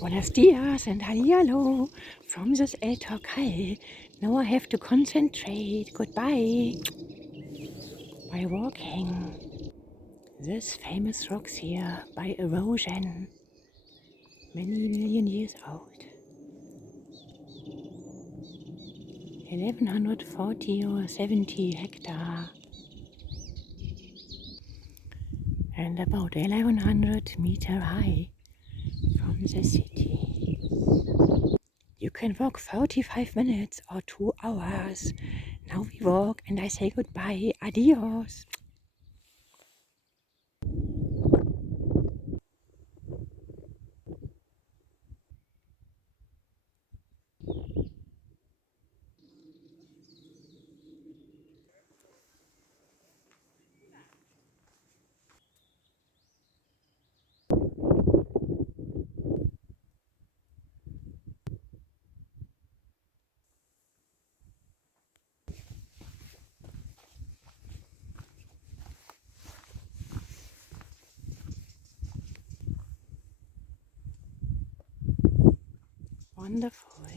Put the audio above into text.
Buenos dias and hallo from this El Torcal. Now I have to concentrate. Goodbye. By walking this famous rocks here by erosion, many million years old. 1140 or 70 hectare and about 1100 meter high from the city. You can walk 45 minutes or 2 hours. Now we walk and I say goodbye, adios. Wonderful.